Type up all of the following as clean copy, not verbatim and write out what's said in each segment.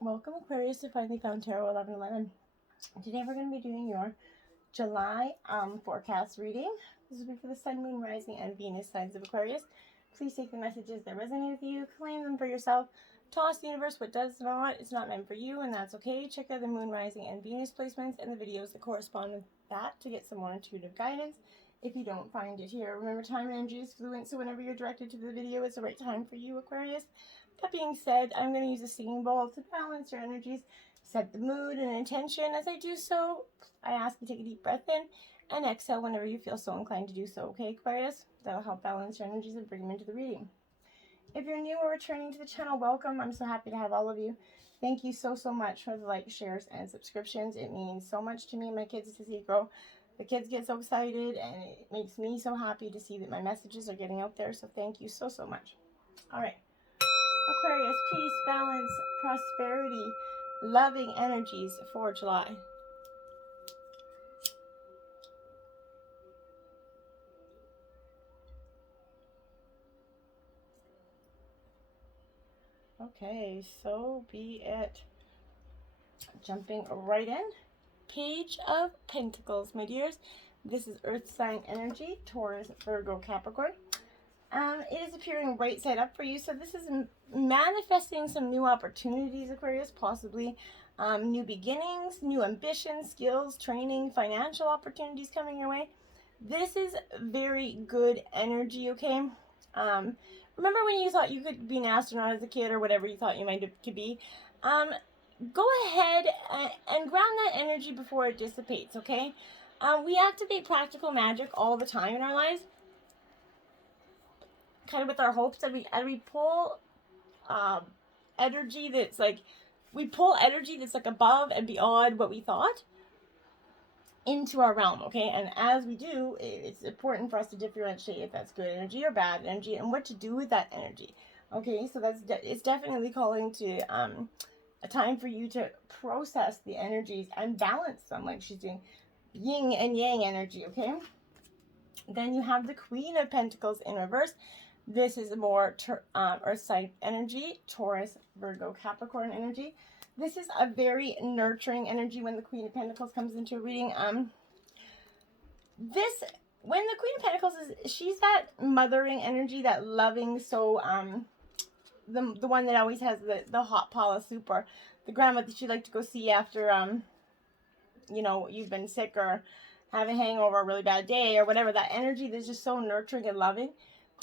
Welcome, Aquarius, to Finally Found Tarot 1111. Today we're going to be doing your July forecast reading. This will be for the Sun, Moon, Rising, and Venus signs of Aquarius. Please take the messages that resonate with you, claim them for yourself, toss the universe what does not. It's not meant for you, and that's okay. Check out the Moon, Rising, and Venus placements and the videos that correspond with that to get some more intuitive guidance. If you don't find it here, remember time and energy is fluent, so whenever you're directed to the video, it's the right time for you, Aquarius. That being said, I'm going to use a singing bowl to balance your energies, set the mood and intention. As I do so, I ask you to take a deep breath in and exhale whenever you feel so inclined to do so, okay, Aquarius? That'll help balance your energies and bring them into the reading. If you're new or returning to the channel, welcome. I'm so happy to have all of you. Thank you so much for the likes, shares, and subscriptions. It means so much to me and my kids to see it grow. The kids get so excited, and it makes me so happy to see that my messages are getting out there, so thank you so much. All right. Aquarius, peace, balance, prosperity, loving energies for July. Okay, so be it. Jumping right in. Page of Pentacles, my dears. This is Earth sign energy, Taurus, Virgo, Capricorn. It is appearing right side up for you, so this is manifesting some new opportunities, Aquarius, possibly new beginnings, new ambitions, skills, training, financial opportunities coming your way. This is very good energy, okay? Remember when you thought you could be an astronaut as a kid or whatever you thought you might could be? Go ahead and ground that energy before it dissipates, okay? We activate practical magic all the time in our lives, kind of with our hopes, and we pull energy that's like, above and beyond what we thought into our realm, okay? And as we do, it's important for us to differentiate if that's good energy or bad energy and what to do with that energy, okay? So it's definitely calling to a time for you to process the energies and balance them, like she's doing yin and yang energy, okay? Then you have the Queen of Pentacles in reverse. This is more Earth sign energy, Taurus, Virgo, Capricorn energy. This is a very nurturing energy when the Queen of Pentacles comes into a reading. When the Queen of Pentacles she's that mothering energy, that loving, so the one that always has the hot pile of soup, or the grandma that you like to go see after you know, you've been sick or have a hangover, a really bad day or whatever. That energy that's just so nurturing and loving,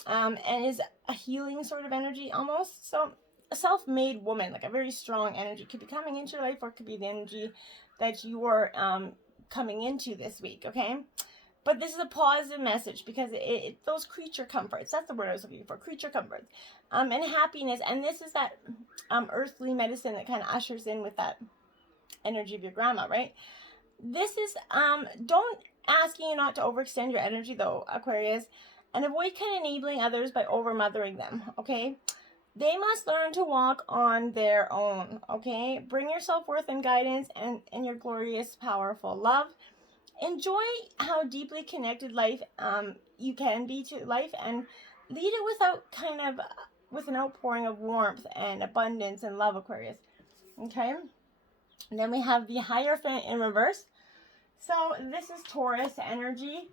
and is a healing sort of energy almost. So a self-made woman, like a very strong energy, could be coming into your life, or it could be the energy that you are coming into this week, okay? But this is a positive message because those creature comforts, that's the word I was looking for, creature comforts, and happiness. And this is that earthly medicine that kind of ushers in with that energy of your grandma, right? This is, don't asking you not to overextend your energy though, Aquarius, and avoid kind of enabling others by over-mothering them, okay? They must learn to walk on their own, okay? Bring your self-worth and guidance and your glorious, powerful love. Enjoy how deeply connected life you can be to life, and lead it with an outpouring of warmth and abundance and love, Aquarius. Okay? And then we have the Hierophant in reverse. So this is Taurus energy,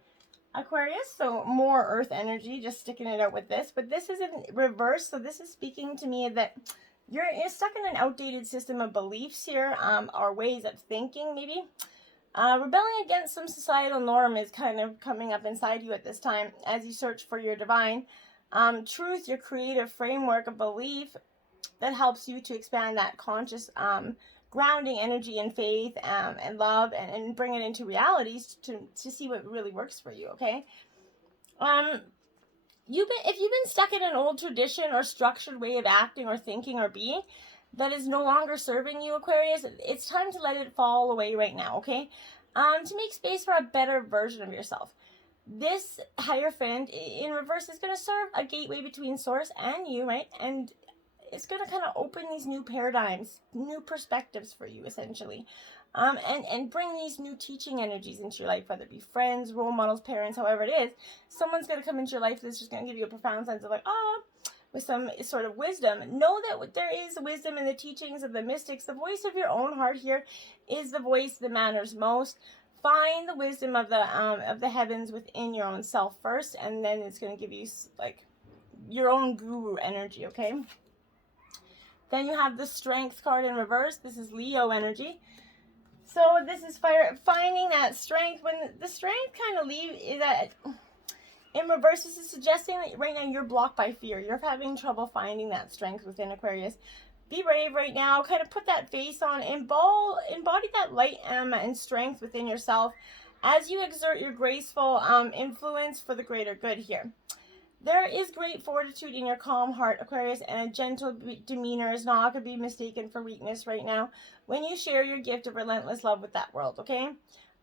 Aquarius, so more earth energy, just sticking it out with this. But this is in reverse, so this is speaking to me that you're stuck in an outdated system of beliefs here, or ways of thinking, maybe. Rebelling against some societal norm is kind of coming up inside you at this time as you search for your divine truth, your creative framework of belief that helps you to expand that conscious grounding energy and faith and love, and bring it into realities to see what really works for you, okay? If you've been stuck in an old tradition or structured way of acting or thinking or being that is no longer serving you, Aquarius, it's time to let it fall away right now, okay? To make space for a better version of yourself. This Hierophant in reverse is going to serve a gateway between source and you, right? And it's going to kind of open these new paradigms, new perspectives for you, essentially. And bring these new teaching energies into your life, whether it be friends, role models, parents, however it is. Someone's going to come into your life that's just going to give you a profound sense of like, oh, with some sort of wisdom. Know that there is wisdom in the teachings of the mystics. The voice of your own heart here is the voice that matters most. Find the wisdom of the heavens within your own self first, and then it's going to give you like your own guru energy, okay? Then you have the Strength card in reverse. This is Leo energy. So this is fire, finding that strength. When the strength kind of is that in reverse, this is suggesting that right now you're blocked by fear. You're having trouble finding that strength within Aquarius. Be brave right now. Kind of put that face on. Embody that light and strength within yourself as you exert your graceful influence for the greater good here. There is great fortitude in your calm heart, Aquarius, and a gentle demeanor is not going to be mistaken for weakness right now when you share your gift of relentless love with that world, okay?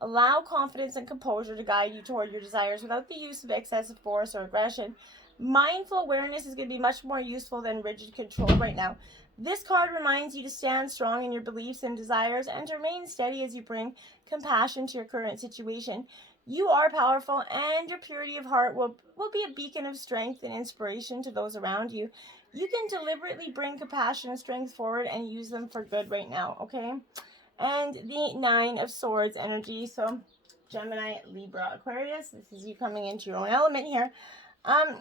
Allow confidence and composure to guide you toward your desires without the use of excessive force or aggression. Mindful awareness is going to be much more useful than rigid control right now. This card reminds you to stand strong in your beliefs and desires and to remain steady as you bring compassion to your current situation. You are powerful, and your purity of heart will be a beacon of strength and inspiration to those around you. You can deliberately bring compassion and strength forward and use them for good right now, okay? And the Nine of Swords energy. So Gemini, Libra, Aquarius. This is you coming into your own element here. When the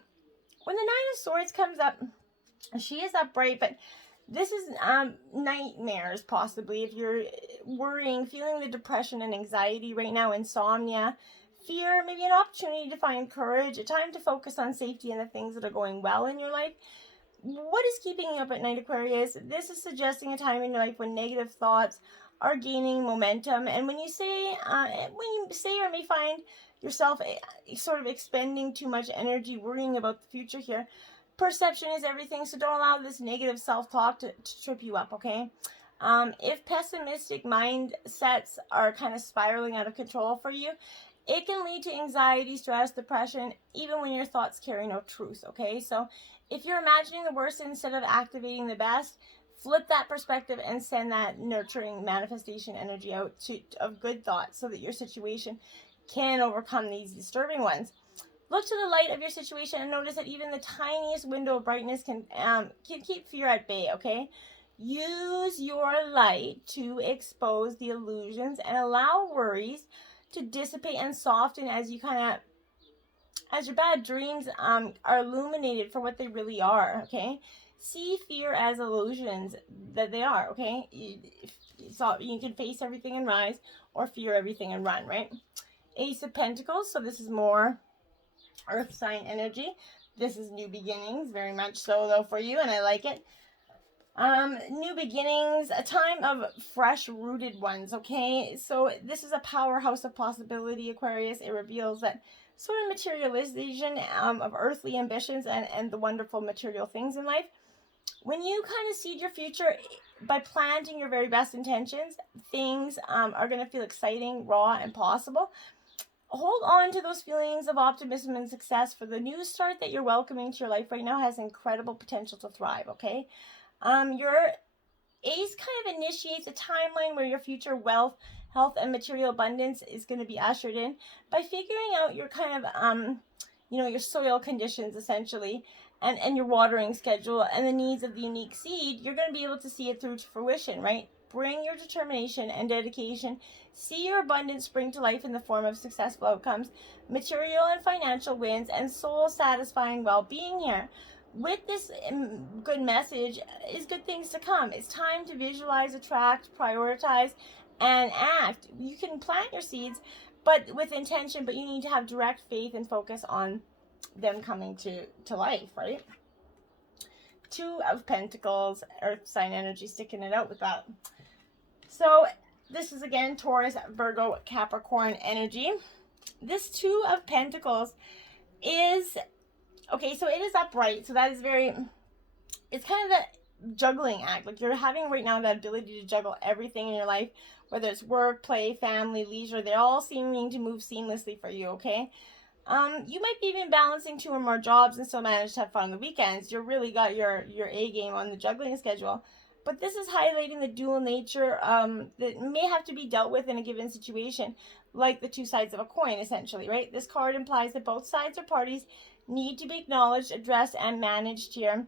Nine of Swords comes up, she is upright, but this is nightmares possibly. If you're worrying, feeling the depression and anxiety right now, insomnia, fear, maybe an opportunity to find courage, a time to focus on safety and the things that are going well in your life. What is keeping you up at night, Aquarius? This is suggesting a time in your life when negative thoughts are gaining momentum, and when you say or may find yourself sort of expending too much energy worrying about the future here. Perception is everything, so don't allow this negative self-talk to trip you up, okay? If pessimistic mindsets are kind of spiraling out of control for you, it can lead to anxiety, stress, depression, even when your thoughts carry no truth, okay? So if you're imagining the worst instead of activating the best, flip that perspective and send that nurturing manifestation energy out of good thoughts so that your situation can overcome these disturbing ones. Look to the light of your situation and notice that even the tiniest window of brightness can keep fear at bay, okay? Use your light to expose the illusions and allow worries to dissipate and soften as your bad dreams are illuminated for what they really are, okay? See fear as illusions that they are, okay? So you can face everything and rise, or fear everything and run, right? Ace of Pentacles, so this is more earth sign energy. This is new beginnings, very much so though for you, and I like it. New beginnings, a time of fresh rooted ones, okay? So this is a powerhouse of possibility, Aquarius. It reveals that sort of materialization of earthly ambitions and the wonderful material things in life. When you kind of seed your future by planting your very best intentions, things are going to feel exciting, raw, and possible. Hold on to those feelings of optimism and success, for the new start that you're welcoming to your life right now has incredible potential to thrive, okay? Your ace kind of initiates a timeline where your future wealth, health, and material abundance is going to be ushered in by figuring out your kind of, your soil conditions, essentially, and your watering schedule and the needs of the unique seed. You're going to be able to see it through to fruition, right? Bring your determination and dedication. See your abundance spring to life in the form of successful outcomes, material and financial wins, and soul-satisfying well-being here. With this good message is good things to come. It's time to visualize, attract, prioritize, and act. You can plant your seeds, but with intention, but you need to have direct faith and focus on them coming to life, right? Two of Pentacles, earth sign energy, sticking it out with that. So this is again Taurus, Virgo, Capricorn energy. This Two of Pentacles is, okay, so it is upright. So that is it's kind of the juggling act. Like you're having right now that ability to juggle everything in your life, whether it's work, play, family, leisure. They're all seeming to move seamlessly for you, okay? You might be even balancing 2 or more jobs and still manage to have fun on the weekends. You really got your A game on the juggling schedule. But this is highlighting the dual nature that may have to be dealt with in a given situation, like the two sides of a coin, essentially, right? This card implies that both sides or parties need to be acknowledged, addressed, and managed here.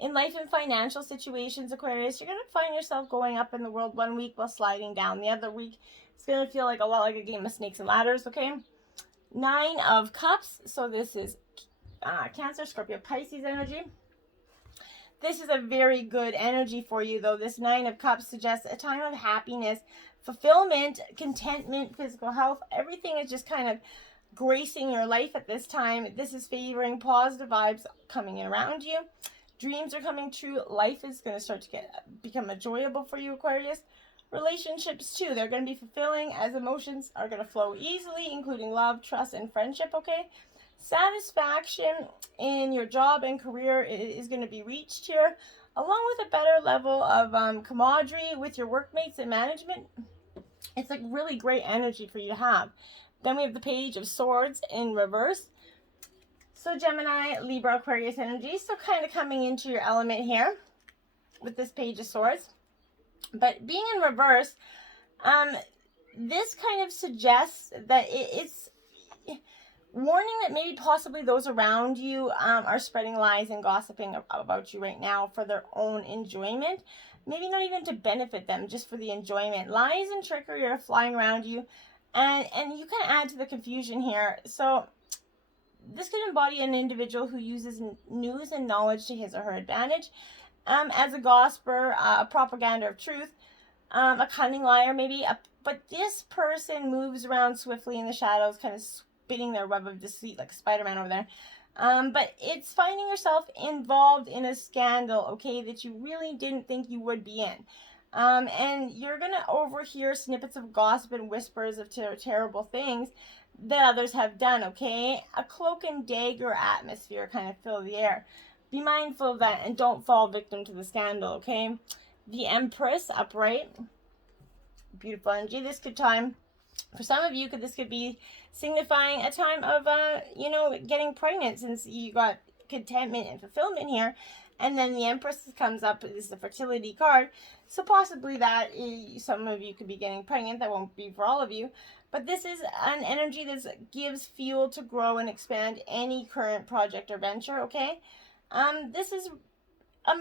In life and financial situations, Aquarius, you're going to find yourself going up in the world one week while sliding down the other week. It's going to feel like a lot like a game of snakes and ladders, okay? 9 of Cups. So this is Cancer, Scorpio, Pisces energy. This is a very good energy for you, though. This 9 of Cups suggests a time of happiness, fulfillment, contentment, physical health. Everything is just kind of gracing your life at this time. This is favoring positive vibes coming in around you. Dreams are coming true. Life is going to start to become enjoyable for you, Aquarius. Relationships, too. They're going to be fulfilling as emotions are going to flow easily, including love, trust, and friendship, okay? Satisfaction in your job and career is going to be reached here, along with a better level of camaraderie with your workmates and management. It's like really great energy for you to have. Then we have the Page of Swords in reverse. So Gemini, Libra, Aquarius energy. So kind of coming into your element here with this Page of Swords. But being in reverse, this kind of suggests that it's warning that maybe possibly those around you are spreading lies and gossiping about you right now for their own enjoyment. Maybe not even to benefit them, just for the enjoyment. Lies and trickery are flying around you, and you can add to the confusion here. So this could embody an individual who uses news and knowledge to his or her advantage. As a gossiper, a propagander of truth, a cunning liar maybe. But this person moves around swiftly in the shadows, kind of spinning their web of deceit like Spider-Man over there. But it's finding yourself involved in a scandal, okay, that you really didn't think you would be in. And you're going to overhear snippets of gossip and whispers of terrible things that others have done, okay? A cloak and dagger atmosphere kind of fill the air. Be mindful of that and don't fall victim to the scandal, okay? The Empress, upright. Beautiful energy. This could time, for some of you, this could be signifying a time of, getting pregnant, since you got contentment and fulfillment here. And then the Empress comes up. This is a fertility card. So possibly that some of you could be getting pregnant. That won't be for all of you. But this is an energy that gives fuel to grow and expand any current project or venture, okay? This is a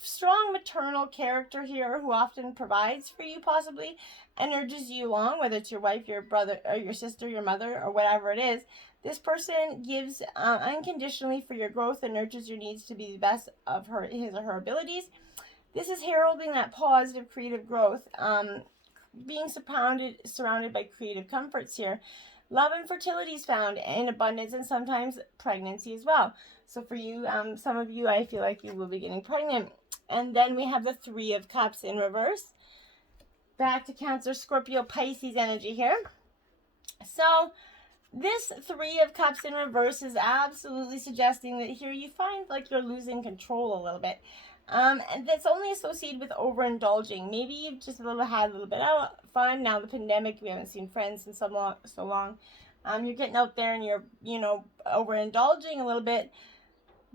strong maternal character here who often provides for you, possibly, and urges you along, whether it's your wife, your brother, or your sister, your mother, or whatever it is. This person gives unconditionally for your growth and nurtures your needs to be the best of his or her abilities. This is heralding that positive creative growth, being surrounded by creative comforts here. Love and fertility is found in abundance, and sometimes pregnancy as well. So for you, some of you, I feel like you will be getting pregnant. And then we have the 3 of Cups in reverse. Back to Cancer, Scorpio, Pisces energy here. So this 3 of Cups in reverse is absolutely suggesting that here you find like you're losing control a little bit. And that's only associated with overindulging. Maybe you've just had a little bit of fun. Now the pandemic, we haven't seen friends in so long. You're getting out there and you're, overindulging a little bit.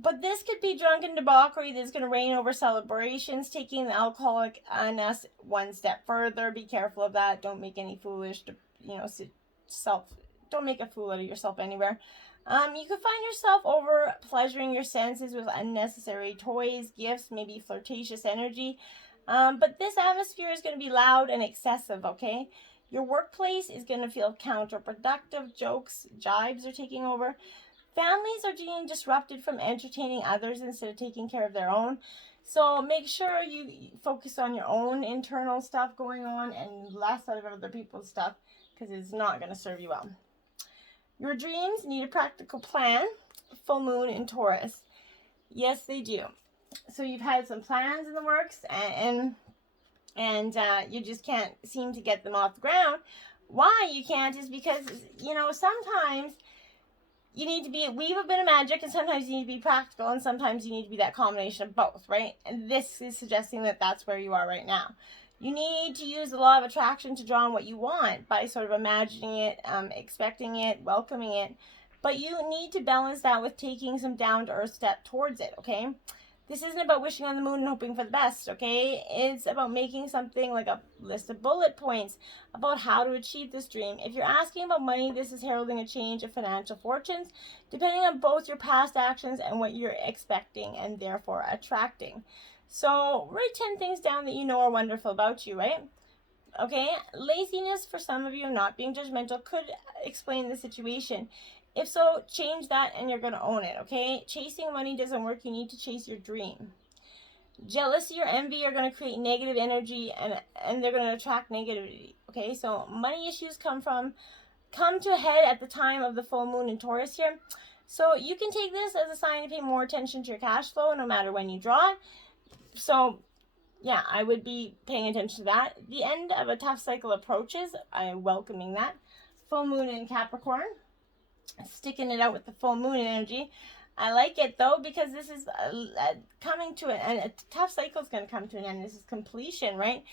But this could be drunken debauchery that's going to reign over celebrations, taking the alcoholicness one step further. Be careful of that. Don't make any foolish, don't make a fool out of yourself anywhere. You could find yourself over pleasuring your senses with unnecessary toys, gifts, maybe flirtatious energy. But this atmosphere is going to be loud and excessive, okay? Your workplace is going to feel counterproductive. Jokes, jibes are taking over. Families are being disrupted from entertaining others instead of taking care of their own. So make sure you focus on your own internal stuff going on and less out of other people's stuff, because it's not going to serve you well. Your dreams need a practical plan. Full moon in Taurus. Yes, they do. So you've had some plans in the works and you just can't seem to get them off the ground. Why you can't is because, sometimes you need to weave a bit of magic, and sometimes you need to be practical, and sometimes you need to be that combination of both, right? And this is suggesting that that's where you are right now. You need to use the law of attraction to draw on what you want by sort of imagining it, expecting it, welcoming it. But you need to balance that with taking some down-to-earth step towards it, okay? This isn't about wishing on the moon and hoping for the best, okay? It's about making something like a list of bullet points about how to achieve this dream. If you're asking about money, this is heralding a change of financial fortunes, depending on both your past actions and what you're expecting and therefore attracting. So write 10 things down that you know are wonderful about you, right? Okay, laziness for some of you, not being judgmental, could explain the situation. If so, change that and you're going to own it, okay? Chasing money doesn't work. You need to chase your dream. Jealousy or envy are going to create negative energy and they're going to attract negativity, okay? So money issues come to a head at the time of the full moon in Taurus here. So you can take this as a sign to pay more attention to your cash flow no matter when you draw it. So yeah, I would be paying attention to that. The end of a tough cycle approaches. I'm welcoming that. Full moon in Capricorn. Sticking it out with the full moon energy. I like it though because this is coming to an end. A tough cycle is going to come to an end. This is completion, right?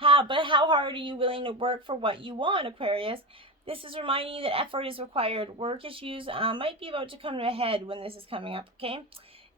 But how hard are you willing to work for what you want, Aquarius? This is reminding you that effort is required. Work issues might be about to come to a head when this is coming up, okay?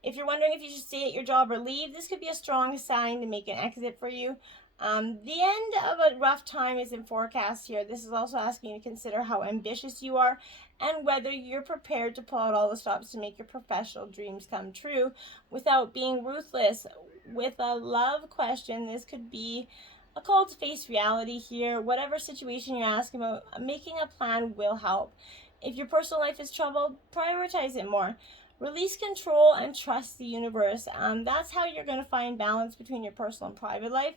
If you're wondering if you should stay at your job or leave, this could be a strong sign to make an exit for you. The end of a rough time is in forecast here. This is also asking you to consider how ambitious you are and whether you're prepared to pull out all the stops to make your professional dreams come true without being ruthless. With a love question, this could be a call to face reality here. Whatever situation you're asking about, making a plan will help. If your personal life is troubled, prioritize it more. Release control and trust the universe. That's how you're going to find balance between your personal and private life.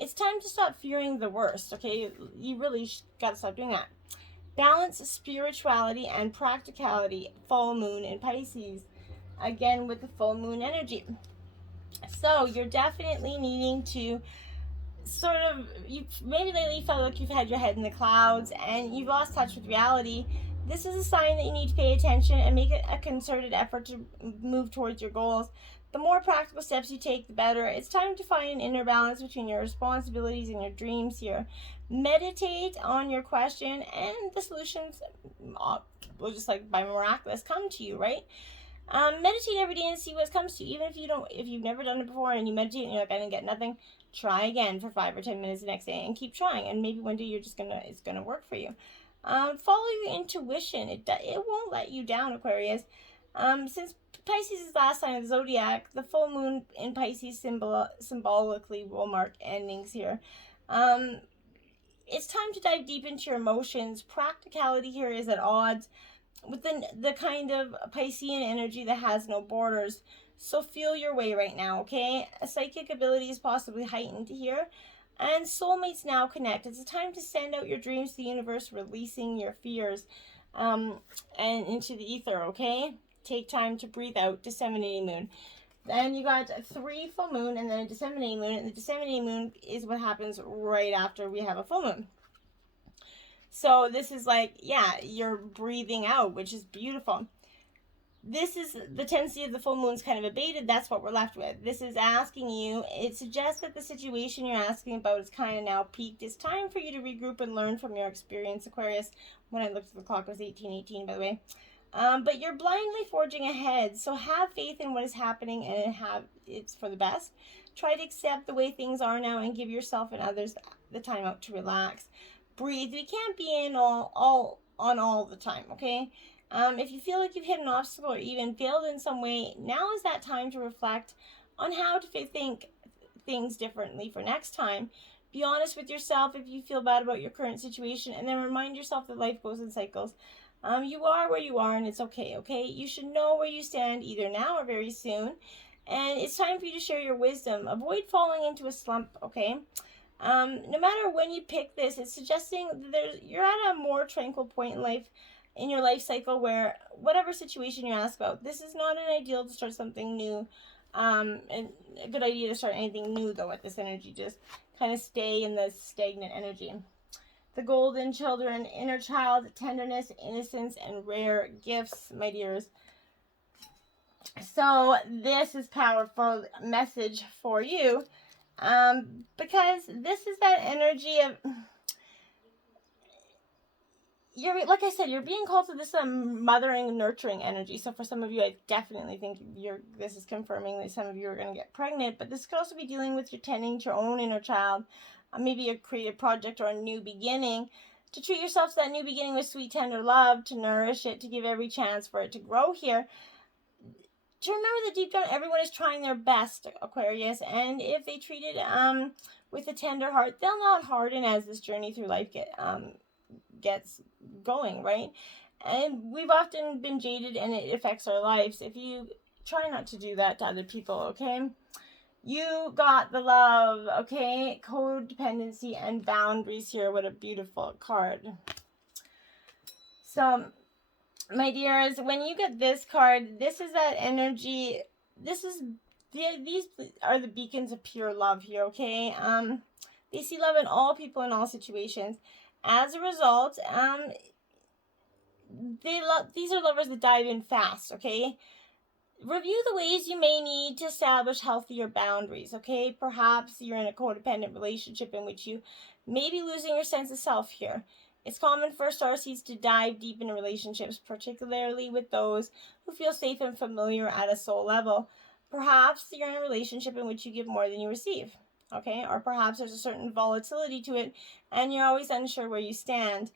It's time to stop fearing the worst, okay? You really got to stop doing that. Balance spirituality and practicality. Full moon in Pisces. Again, with the full moon energy. So you're definitely needing to sort of, maybe lately you felt like you've had your head in the clouds and you've lost touch with reality. This is a sign that you need to pay attention and make a concerted effort to move towards your goals. The more practical steps you take, the better. It's time to find an inner balance between your responsibilities and your dreams here. Meditate on your question and the solutions will just like by miraculous come to you, right? Meditate every day and see what comes to you. Even if you've never done it before and you meditate and you're like, I didn't get nothing, try again for 5 or 10 minutes the next day and keep trying. And maybe one day it's gonna work for you. Follow your intuition. It won't let you down, Aquarius. Since Pisces is the last sign of the zodiac, the full moon in Pisces symbolically will mark endings here. It's time to dive deep into your emotions. Practicality here is at odds with the kind of Piscean energy that has no borders. So feel your way right now, okay? A psychic ability is possibly heightened here. And soulmates now connect. It's a time to send out your dreams to the universe, releasing your fears and into the ether, okay? Take time to breathe out. Disseminating moon. Then you got 3 full moon and then a disseminating moon. And the disseminating moon is what happens right after we have a full moon. So this is like, yeah, you're breathing out, which is beautiful. This is the tendency of the full moon's kind of abated. That's what we're left with. This is asking you, it suggests that the situation you're asking about is kind of now peaked. It's time for you to regroup and learn from your experience, Aquarius. When I looked at the clock, it was 18:18, by the way. But you're blindly forging ahead, so have faith in what is happening and it's for the best. Try to accept the way things are now and give yourself and others the time out to relax. Breathe. We can't be in all the time, okay? If you feel like you've hit an obstacle or even failed in some way, now is that time to reflect on how to think things differently for next time. Be honest with yourself if you feel bad about your current situation, and then remind yourself that life goes in cycles. You are where you are, and it's okay, okay? You should know where you stand either now or very soon, and it's time for you to share your wisdom. Avoid falling into a slump, okay? No matter when you pick this, it's suggesting that you're at a more tranquil point in your life cycle where whatever situation you ask about, this is not an ideal to start something new. And a good idea to start anything new though at this energy. Just kind of stay in the stagnant energy. The golden children, inner child, tenderness, innocence, and rare gifts, my dears. So this is powerful message for you. Because this is that energy of you're, like I said, you're being called to this mothering, nurturing energy. So for some of you, I definitely think this is confirming that some of you are going to get pregnant. But this could also be dealing with your tending to your own inner child, maybe a creative project or a new beginning. To treat yourself to that new beginning with sweet, tender love, to nourish it, to give every chance for it to grow here. To remember that deep down, everyone is trying their best, Aquarius. And if they treat it with a tender heart, they'll not harden as this journey through life gets going, right? And we've often been jaded and it affects our lives. If you try not to do that to other people, okay? You got the love, okay? Codependency and boundaries here. What a beautiful card. So, my dears, when you get this card, this is that energy. These are the beacons of pure love here, okay? They see love in all people in all situations. As a result, these are lovers that dive in fast, okay? Review the ways you may need to establish healthier boundaries, okay? Perhaps you're in a codependent relationship in which you may be losing your sense of self here. It's common for starseeds to dive deep into relationships, particularly with those who feel safe and familiar at a soul level. Perhaps you're in a relationship in which you give more than you receive, okay? Or perhaps there's a certain volatility to it and you're always unsure where you stand.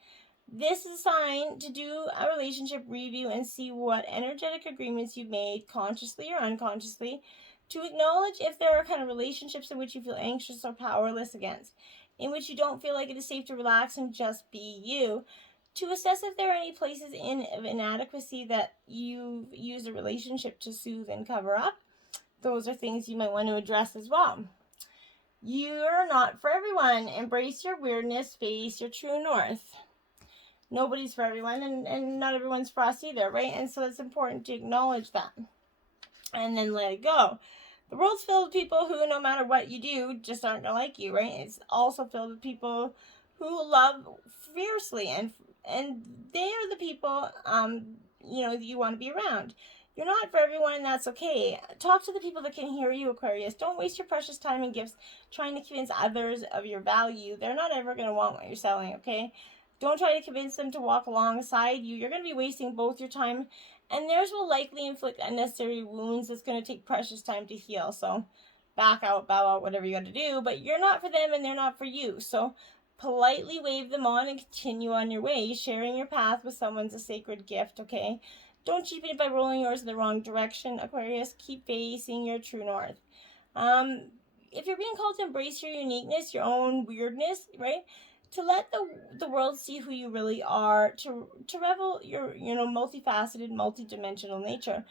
This is a sign to do a relationship review and see what energetic agreements you made, consciously or unconsciously, to acknowledge if there are kind of relationships in which you feel anxious or powerless against, in which you don't feel like it is safe to relax and just be you, to assess if there are any places of inadequacy that you've used a relationship to soothe and cover up. Those are things you might want to address as well. You're not for everyone. Embrace your weirdness, face your true north. Nobody's for everyone, and not everyone's for us either, right? And so it's important to acknowledge that and then let it go. The world's filled with people who, no matter what you do, just aren't gonna like you, right? It's also filled with people who love fiercely, and they are the people you want to be around. You're not for everyone, and that's okay. Talk to the people that can hear you, Aquarius. Don't waste your precious time and gifts trying to convince others of your value. They're not ever going to want what you're selling, okay? Don't try to convince them to walk alongside you. You're going to be wasting both your time, and theirs will likely inflict unnecessary wounds that's going to take precious time to heal. So back out, bow out, whatever you got to do. But you're not for them, and they're not for you. So politely wave them on and continue on your way. Sharing your path with someone's a sacred gift, okay? Don't cheapen it by rolling yours in the wrong direction, Aquarius. Keep facing your true north. If you're being called to embrace your uniqueness, your own weirdness, right? To let the world see who you really are, to revel your multifaceted, multidimensional nature,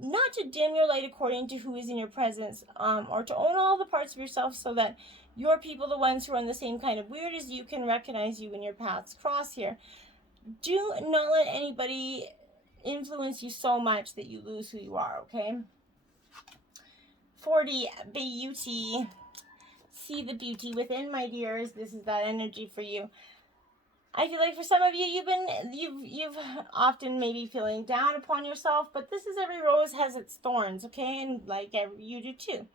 not to dim your light according to who is in your presence, or to own all the parts of yourself so that your people, the ones who are in the same kind of weird as you, can recognize you when your paths cross here. Do not let anybody influence you so much that you lose who you are, okay? 40, beauty. See the beauty within, my dears. This is that energy for you. I feel like for some of you, you've often maybe feeling down upon yourself, but this is every rose has its thorns, okay? And like you do too.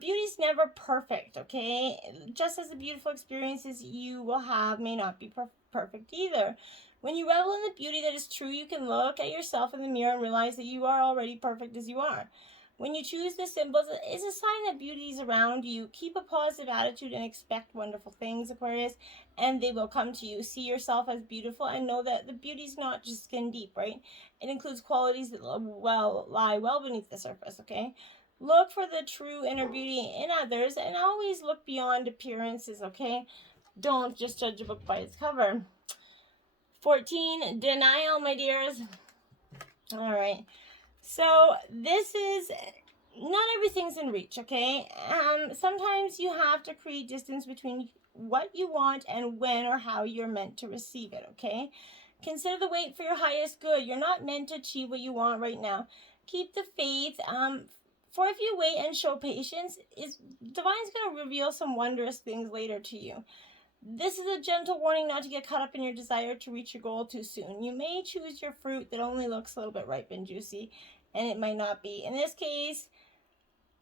Beauty's never perfect, okay? Just as the beautiful experiences you will have may not be perfect either. When you revel in the beauty that is true, you can look at yourself in the mirror and realize that you are already perfect as you are. When you choose the symbols, it's a sign that beauty is around you. Keep a positive attitude and expect wonderful things, Aquarius, and they will come to you. See yourself as beautiful and know that the beauty is not just skin deep, right? It includes qualities that lie well beneath the surface, okay? Look for the true inner beauty in others and always look beyond appearances, okay? Don't just judge a book by its cover. 14, denial, my dears. All right. So this is, not everything's in reach, okay? Sometimes you have to create distance between what you want and when or how you're meant to receive it, okay? Consider the wait for your highest good. You're not meant to achieve what you want right now. Keep the faith. For if you wait and show patience, Divine's going to reveal some wondrous things later to you. This is a gentle warning not to get caught up in your desire to reach your goal too soon. You may choose your fruit that only looks a little bit ripe and juicy, and it might not be. In this case,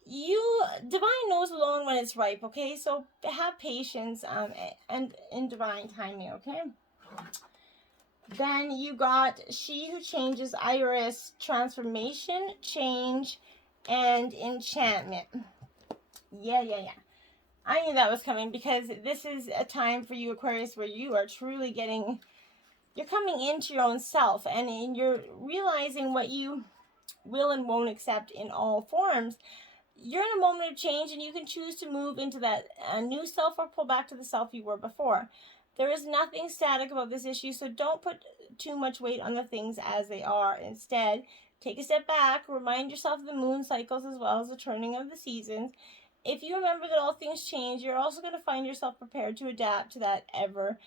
Divine knows alone when it's ripe, okay? So have patience and in Divine timing, okay? Then you got She Who Changes, Iris, Transformation, Change, and Enchantment. Yeah. I knew that was coming because this is a time for you, Aquarius, where you are truly you're coming into your own self, and you're realizing what you will and won't accept in all forms. You're in a moment of change, and you can choose to move into that new self or pull back to the self you were before. There is nothing static about this issue, so don't put too much weight on the things as they are. Instead, take a step back, remind yourself of the moon cycles as well as the turning of the seasons. If you remember that all things change, you're also going to find yourself prepared to adapt to that ever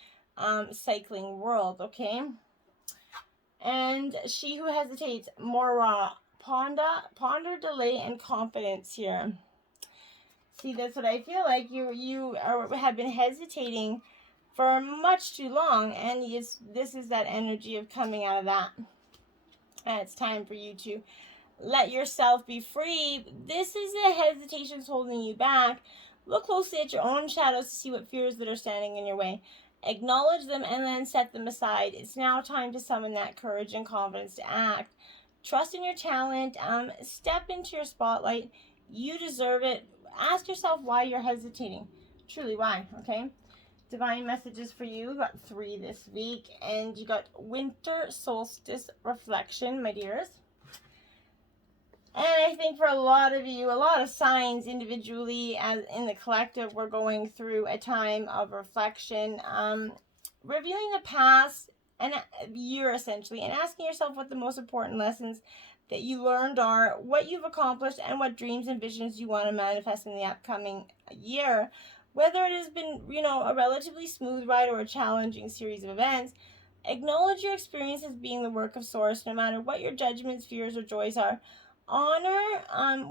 cycling world, okay? And She Who Hesitates, Mora, ponder, delay, and confidence here. See, that's what I feel like. You have been hesitating for much too long, and this is that energy of coming out of that. And it's time for you to let yourself be free. This is the hesitations holding you back. Look closely at your own shadows to see what fears that are standing in your way. Acknowledge them and then set them aside. It's now time to summon that courage and confidence to act. Trust in your talent. Step into your spotlight. You deserve it. Ask yourself why you're hesitating. Truly, why? Okay. Divine messages for you. We got 3 this week, and you got Winter Solstice Reflection, my dears. And I think for a lot of you, a lot of signs individually as in the collective, we're going through a time of reflection, reviewing the past and year essentially, and asking yourself what the most important lessons that you learned are, what you've accomplished, and what dreams and visions you want to manifest in the upcoming year. Whether it has been, a relatively smooth ride or a challenging series of events, acknowledge your experience as being the work of Source, no matter what your judgments, fears, or joys are. Honor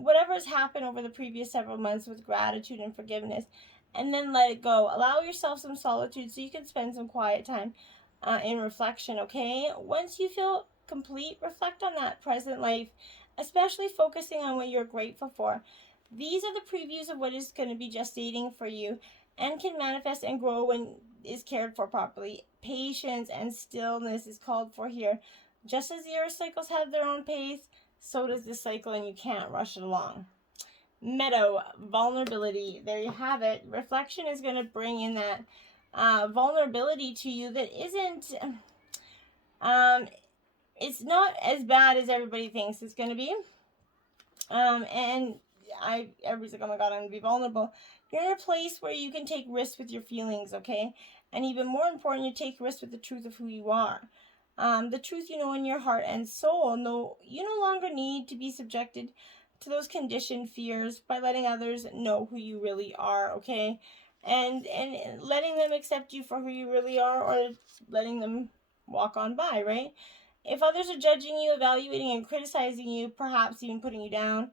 whatever has happened over the previous several months with gratitude and forgiveness, and then let it go. Allow yourself some solitude so you can spend some quiet time in reflection, okay? Once you feel complete, reflect on that present life, especially focusing on what you're grateful for. These are the previews of what is going to be gestating for you and can manifest and grow when is cared for properly. Patience and stillness is called for here. Just as the earth cycles have their own pace, so does this cycle, and you can't rush it along. Meadow, vulnerability. There you have it. Reflection is going to bring in that vulnerability to you that isn't, it's not as bad as everybody thinks it's going to be. And everybody's like, oh my God, I'm going to be vulnerable. You're in a place where you can take risks with your feelings, okay? And even more important, you take risks with the truth of who you are. The truth you know in your heart and soul. No, you no longer need to be subjected to those conditioned fears by letting others know who you really are, okay? And letting them accept you for who you really are, or letting them walk on by, right? If others are judging you, evaluating and criticizing you, perhaps even putting you down,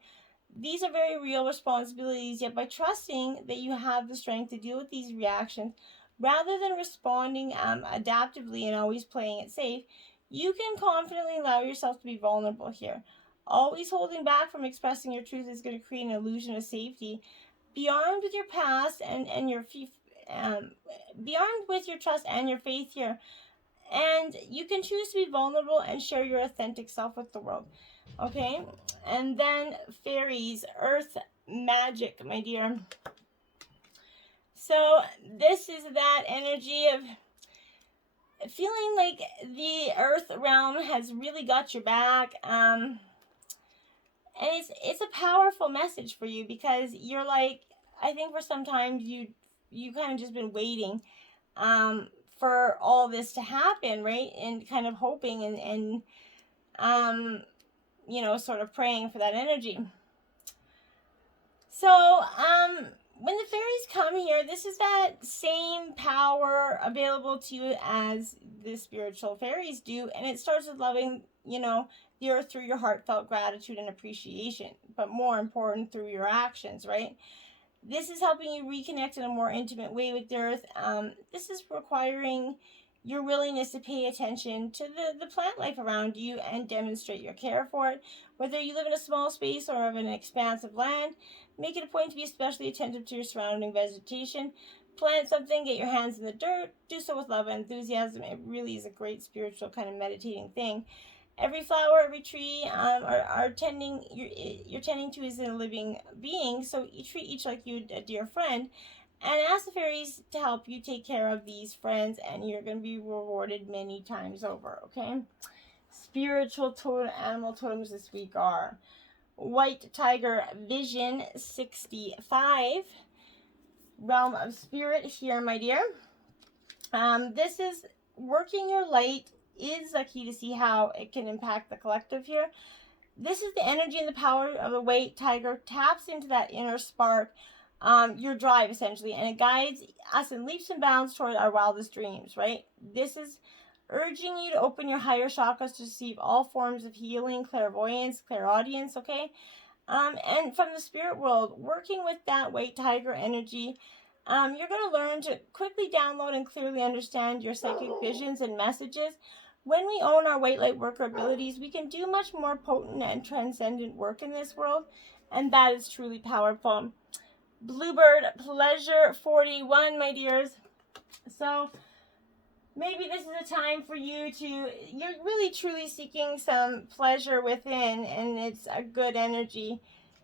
these are very real responsibilities. Yet by trusting that you have the strength to deal with these reactions, rather than responding adaptively and always playing it safe, you can confidently allow yourself to be vulnerable here. Always holding back from expressing your truth is going to create an illusion of safety. Be armed with your past and your be armed with your trust and your faith here, and you can choose to be vulnerable and share your authentic self with the world. Okay, and then fairies, earth magic, my dear. So this is that energy of feeling like the earth realm has really got your back. And it's a powerful message for you, because you're like, I think for some time you kind of just been waiting for all this to happen, right? And kind of hoping and sort of praying for that energy. So, when the fairies come here, this is that same power available to you as the spiritual fairies do, and it starts with loving, the earth through your heartfelt gratitude and appreciation, but more important, through your actions, right? This is helping you reconnect in a more intimate way with the earth. This is requiring your willingness to pay attention to the plant life around you and demonstrate your care for it. Whether you live in a small space or of an expanse of land, make it a point to be especially attentive to your surrounding vegetation. plant something, get your hands in the dirt, do so with love and enthusiasm. It really is a great spiritual kind of meditating thing. Every flower, every tree you're tending to is a living being, so you treat each like you a dear friend, and ask the fairies to help you take care of these friends, and you're going to be rewarded many times over, okay? Spiritual animal totems this week are White Tiger Vision 65, Realm of Spirit here, my dear. This is working your light is the key to see how it can impact the collective here. This is the energy and the power of the White Tiger, taps into that inner spark, your drive essentially, and it guides us in leaps and bounds toward our wildest dreams, right? This is urging you to open your higher chakras to receive all forms of healing, clairvoyance, clairaudience, okay? And from the spirit world, working with that White Tiger energy, you're going to learn to quickly download and clearly understand your psychic visions and messages. When we own our white light worker abilities, we can do much more potent and transcendent work in this world, and that is truly powerful. Bluebird Pleasure 41, my dears. So maybe this is a time for you to, you're really truly seeking some pleasure within, and it's a good energy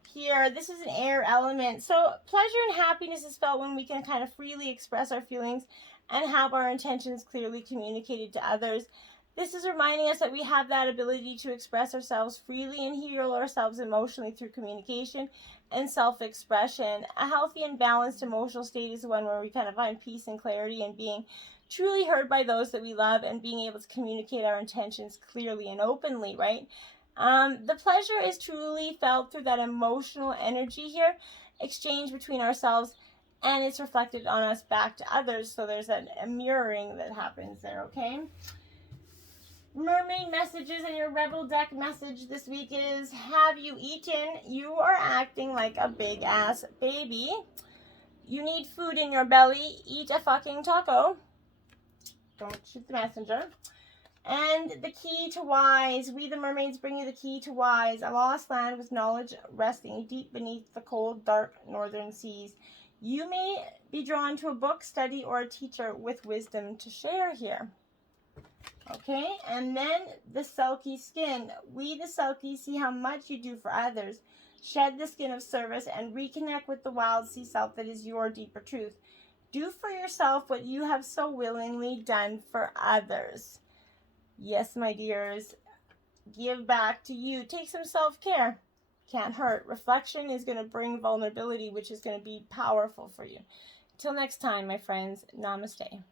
here. This is an air element. So pleasure and happiness is felt when we can kind of freely express our feelings and have our intentions clearly communicated to others. This is reminding us that we have that ability to express ourselves freely and heal ourselves emotionally through communication and self-expression. A healthy and balanced emotional state is one where we kind of find peace and clarity and being truly heard by those that we love and being able to communicate our intentions clearly and openly, right? The pleasure is truly felt through that emotional energy here, exchange between ourselves, and it's reflected on us back to others. So there's a mirroring that happens there, okay? Mermaid messages, and your Rebel deck message this week is, have you eaten? You are acting like a big ass baby. You need food in your belly. Eat a fucking taco. Don't shoot the messenger. And the key to wise. We the mermaids bring you the key to wise. A lost land with knowledge resting deep beneath the cold, dark northern seas. You may be drawn to a book, study, or a teacher with wisdom to share here. Okay, and then the Selkie skin. We the Selkie see how much you do for others. Shed the skin of service and reconnect with the wild sea self that is your deeper truth. Do for yourself what you have so willingly done for others. Yes, my dears, give back to you. Take some self-care. Can't hurt. Reflection is going to bring vulnerability, which is going to be powerful for you. Till next time, my friends, namaste.